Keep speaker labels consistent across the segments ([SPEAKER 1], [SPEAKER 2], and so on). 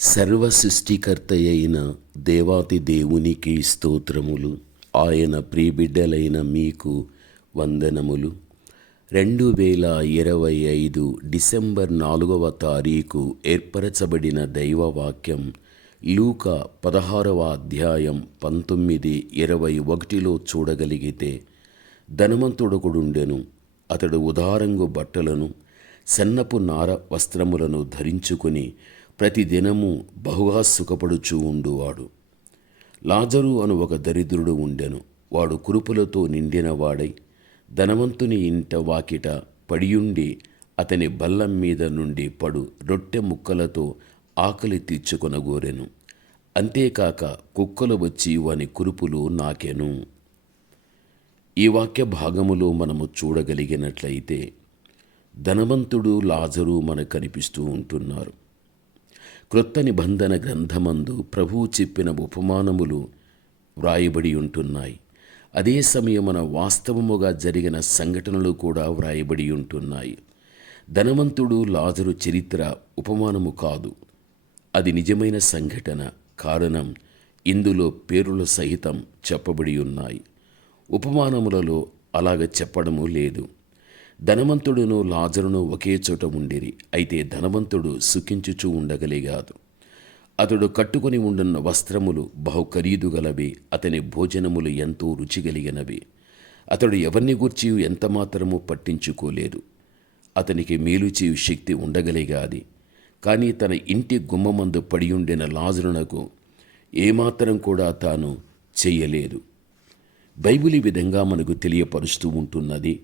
[SPEAKER 1] సర్వ సృష్టికర్త అయిన దేవాతి దేవునికి స్తోత్రములు. ఆయన ప్రీబిడ్డలైన మీకు వందనములు. రెండు వేల ఇరవై ఐదు డిసెంబర్ నాలుగవ తారీఖు ఏర్పరచబడిన దైవవాక్యం లూక పదహారవ అధ్యాయం పంతొమ్మిది ఇరవై ఒకటిలో చూడగలిగితే ధనవంతుడొకడుండెను అతడు ఉదారంగు బట్టలను సన్నపు నార వస్త్రములను ధరించుకుని ప్రతిదినము బహుగా సుఖపడుచూ ఉండువాడు. లాజరు అను ఒక దరిద్రుడు ఉండెను. వాడు కురుపులతో నిండిన వాడై ధనవంతుని ఇంట వాకిట పడియుండి అతని బల్లం మీద నుండి పడు రొట్టె ముక్కలతో ఆకలి తీర్చుకొనగోరెను అంతేకాక కుక్కలు వచ్చి వాని కురుపులు నాకెను. ఈ వాక్య భాగములో మనము చూడగలిగినట్లయితే ధనవంతుడు లాజరు మనకు కనిపిస్తూ ఉంటున్నారు. క్రొత్త నిబంధన గ్రంథమందు ప్రభువు చెప్పిన ఉపమానములు వ్రాయబడి ఉంటున్నాయి. అదే సమయమున వాస్తవముగా జరిగిన సంఘటనలు కూడా వ్రాయబడి ఉంటున్నాయి. ధనవంతుడు లాజరు చరిత్ర ఉపమానము కాదు. అది నిజమైన సంఘటన కారణం ఇందులో పేరుల సహితం చెప్పబడి ఉన్నాయి. ఉపమానములలో అలాగ చెప్పడము లేదు. ధనవంతుడును లాజరును ఒకే చోట ఉండిరి అయితే ధనవంతుడు సుఖించుచూ ఉండగలిగాదు. అతడు కట్టుకొని ఉండున్న వస్త్రములు బహు ఖరీదు గలవి అతని భోజనములు ఎంతో రుచిగలిగినవి అతడు ఎవరిని గూర్చి ఎంత మాత్రము పట్టించుకోలేదు. అతనికి మేలు చేయు శక్తి ఉండగలిగాది. కానీ తన ఇంటి గుమ్మమందు పడియుండిన లాజరునకు ఏమాత్రం కూడా తాను చేయలేదు. బైబిల్ ఈ విధంగా మనకు తెలియపరుస్తూ ఉంటున్నది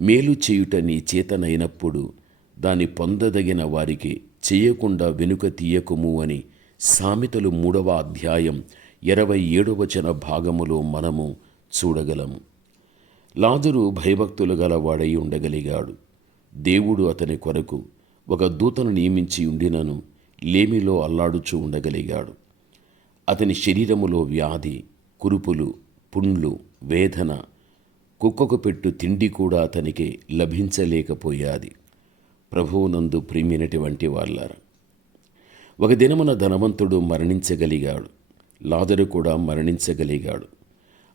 [SPEAKER 1] మేలు చేయుట నీ చేతనైనప్పుడు దాని పొందదగిన వారికి చేయకుండా వెనుక తీయకుము అని సామెతలు మూడవ అధ్యాయం ఇరవై ఏడవచన భాగములో మనము చూడగలము. లాజరు భయభక్తులు గలవాడై ఉండగలిగాడు. దేవుడు అతని కొరకు ఒక దూతను నియమించి ఉండినను లేమిలో అల్లాడుచూ ఉండగలిగాడు. అతని శరీరములో వ్యాధి కురుపులు పుండ్లు వేదన కుక్కకు పెట్టు తిండి కూడా అతనికి లభించలేకపోయాది. ప్రభువునందు ప్రియమైనటువంటి వాళ్ళార ఒక దినమున ధనవంతుడు మరణించగలిగాడు. లాదరు కూడా మరణించగలిగాడు.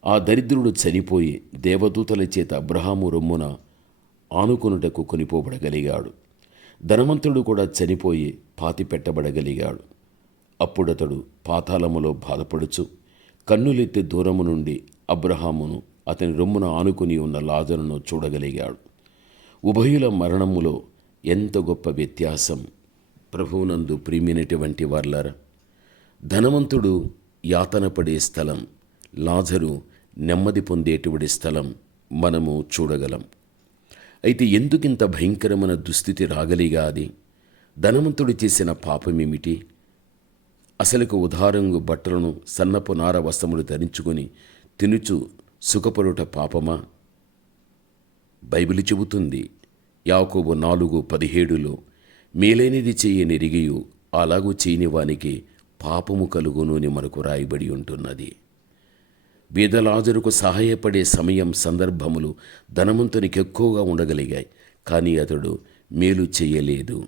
[SPEAKER 1] ఆ దరిద్రుడు చనిపోయి దేవదూతల చేత అబ్రహాము రొమ్మున ఆనుకొనుటకు కొనిపోబడగలిగాడు. ధనవంతుడు కూడా చనిపోయి పాతి పెట్టబడగలిగాడు. అప్పుడతడు పాతాళములో బాధపడుచు కన్నులెత్తి దూరము నుండి అబ్రహామును అతని రొమ్మున ఆనుకుని ఉన్న లాజరును చూడగలిగాడు. ఉభయుల మరణములో ఎంత గొప్ప వ్యత్యాసం! ప్రభువునందు ప్రియమైనటువంటి వార్లారా ధనవంతుడు యాతన పడే స్థలం లాజరు నెమ్మది పొందేటువంటి స్థలం మనము చూడగలం. అయితే ఎందుకింత భయంకరమైన దుస్థితి రాగలిగాది ధనవంతుడు చేసిన పాపమేమిటి? అసలుకు ఉదారంగు బట్టలను సన్నపు నార వస్త్రములు ధరించుకొని తినుచు సుఖపడుట పాపమా? బైబిల్ చెబుతుంది యాకోబు నాలుగు పదిహేడులో మేలైనది చేయని రిగియు అలాగూ చేయని వానికి పాపము కలుగును మనకు రాయబడి ఉంటున్నది. బీదలాజరుకు సహాయపడే సమయం సందర్భములు ధనవంతునికి ఎక్కువగా ఉండగలిగాయి కానీ అతడు మేలు చేయలేదు.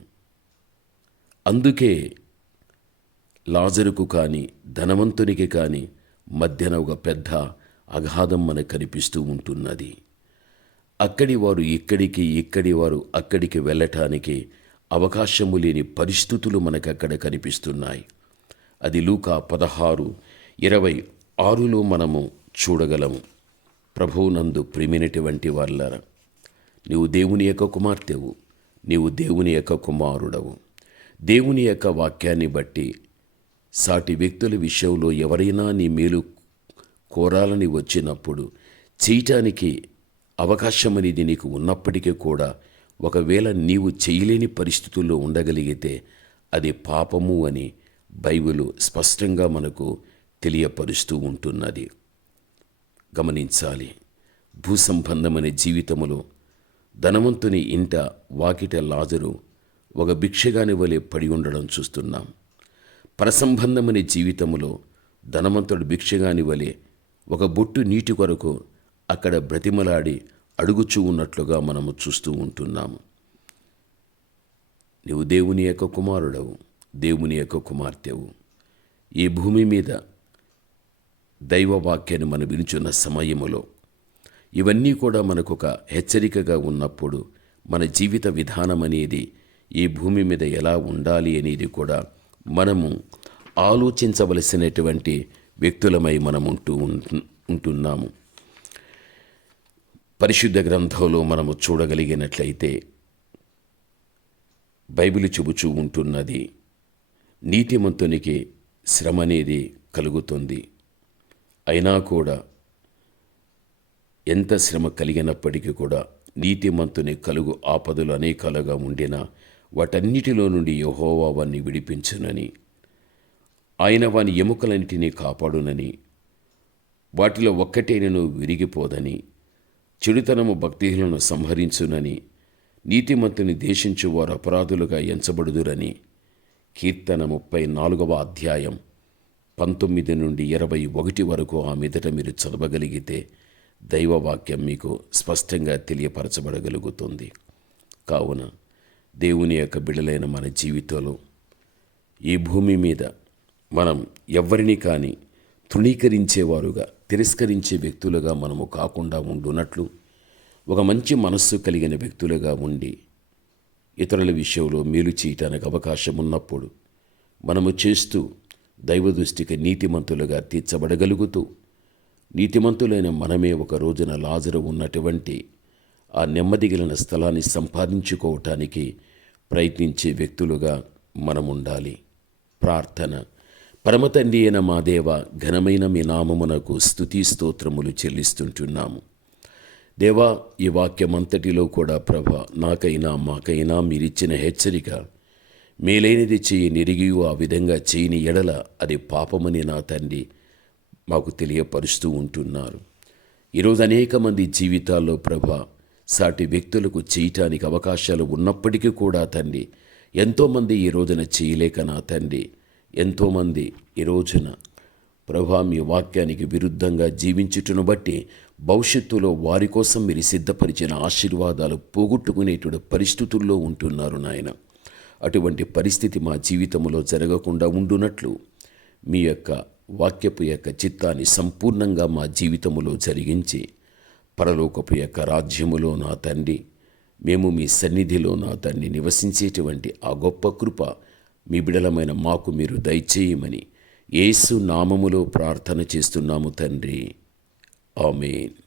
[SPEAKER 1] అందుకే లాజరుకు కానీ ధనవంతునికి కానీ మధ్యన ఒక పెద్ద అగాధం మనకు కనిపిస్తూ ఉంటున్నది. అక్కడి వారు ఇక్కడికి ఇక్కడి వారు అక్కడికి వెళ్ళటానికి అవకాశము లేని పరిస్థితులు మనకు అక్కడ కనిపిస్తున్నాయి. అది లూకా పదహారు ఇరవై ఆరులో మనము చూడగలము. ప్రభువునందు ప్రేమినటువంటి వాళ్ళరా నీవు దేవుని యొక్క కుమార్తెవు నీవు దేవుని యొక్క కుమారుడవు. దేవుని యొక్క వాక్యాన్ని బట్టి సాటి వ్యక్తుల విషయంలో ఎవరైనా నీ మేలు కోరాలని వచ్చినప్పుడు చేయటానికి అవకాశం అనేది నీకు ఉన్నప్పటికీ కూడా ఒకవేళ నీవు చేయలేని పరిస్థితుల్లో ఉండగలిగితే అది పాపము అని బైబిల్ స్పష్టంగా మనకు తెలియపరుస్తూ ఉంటున్నది. గమనించాలి. భూసంబంధమైన జీవితములో ధనవంతుని ఇంట వాకిట లాజరు ఒక భిక్షగాని వలె పడి ఉండడం చూస్తున్నాం. పరసంబంధమైన జీవితములో ధనవంతుడు భిక్షగాని వలె ఒక బొట్టు నీటి కొరకు అక్కడ బ్రతిమలాడి అడుగుచూ ఉన్నట్లుగా మనము చూస్తూ ఉంటున్నాము. నీవు దేవుని యొక్క కుమారుడవు దేవుని యొక్క కుమార్తెవు. ఈ భూమి మీద దైవవాక్యాన్ని మనం వినుచున్న సమయములో ఇవన్నీ కూడా మనకు ఒక హెచ్చరికగా ఉన్నప్పుడు మన జీవిత విధానం అనేది ఈ భూమి మీద ఎలా ఉండాలి అనేది కూడా మనము ఆలోచించవలసినటువంటి వ్యక్తులమై మనం ఉంటూ ఉంటున్నాము. పరిశుద్ధ గ్రంథంలో మనము చూడగలిగినట్లయితే బైబిల్ చెబుచూ ఉంటున్నది నీతిమంతునికి శ్రమ అనేది కలుగుతుంది. అయినా కూడా ఎంత శ్రమ కలిగినప్పటికీ కూడా నీతిమంతుని కలుగు ఆపదలు అనేకాలుగా ఉండినా వాటన్నిటిలో నుండి యహోవా వాన్ని విడిపించునని ఆయన వాని ఎముకలన్నిటినీ కాపాడునని వాటిలో ఒక్కటేనను విరిగిపోదని చెడుతనము భక్తిహీలను సంహరించునని నీతిమంతుని దేశించు వారు అపరాధులుగా ఎంచబడుదురని. కీర్తన ముప్పై నాలుగవ అధ్యాయం పంతొమ్మిది నుండి ఇరవై ఒకటి వరకు ఆ మీదట మీరు చదవగలిగితే దైవవాక్యం మీకు స్పష్టంగా తెలియపరచబడగలుగుతుంది. కావున దేవుని యొక్క బిడలైన మన జీవితంలో ఈ భూమి మీద మనం ఎవ్వరిని కానీ తృణీకరించేవారుగా తిరస్కరించే వ్యక్తులుగా మనము కాకుండా ఉండునట్లు ఒక మంచి మనస్సు కలిగిన వ్యక్తులుగా ఉండి ఇతరుల విషయంలో మేలు చేయటానికి అవకాశం ఉన్నప్పుడు మనము చేస్తూ దైవదృష్టికి నీతిమంతులుగా తీర్చబడగలుగుతూ నీతిమంతులైన మనమే ఒక రోజున లాజరు ఉన్నటువంటి ఆ నెమ్మదిగిలిన స్థలాన్ని సంపాదించుకోవటానికి ప్రయత్నించే వ్యక్తులుగా మనం ఉండాలి ప్రార్థన. పరమతండి అయిన మా దేవ ఘనమైన మీ నామమునకు స్థుతి స్తోత్రములు చెల్లిస్తుంటున్నాము. దేవా ఈ వాక్యమంతటిలో కూడా ప్రభ నాకైనా మాకైనా మీరిచ్చిన హెచ్చరిక మేలైనది చేయి నిరిగియు ఆ విధంగా చేయని ఎడల అది పాపమని నా తండ్రి మాకు తెలియపరుస్తూ ఉంటున్నారు. ఈరోజు అనేక మంది జీవితాల్లో ప్రభ సాటి వ్యక్తులకు చేయటానికి అవకాశాలు ఉన్నప్పటికీ కూడా తండ్రి ఎంతోమంది ఈ రోజున చేయలేక నా తండ్రి ఎంతోమంది ఈ రోజున ప్రభా మీ వాక్యానికి విరుద్ధంగా జీవించుటను బట్టి భవిష్యత్తులో వారి కోసం మీరు సిద్ధపరిచిన ఆశీర్వాదాలు పోగొట్టుకునేటువంటి పరిస్థితుల్లో ఉంటున్నారు నాయన. అటువంటి పరిస్థితి మా జీవితంలో జరగకుండా ఉండునట్లు మీ యొక్క వాక్యపు యొక్క చిత్తాన్ని సంపూర్ణంగా మా జీవితములో జరిగించి పరలోకపు యొక్క రాజ్యములో నా తండ్రి మేము మీ సన్నిధిలో నా తండ్రి నివసించేటువంటి ఆ గొప్ప కృప మీ బిడలమైన మాకు మీరు దయచేయమని యేసు నామములో ప్రార్థన చేస్తున్నాము తండ్రి. ఆమెన్.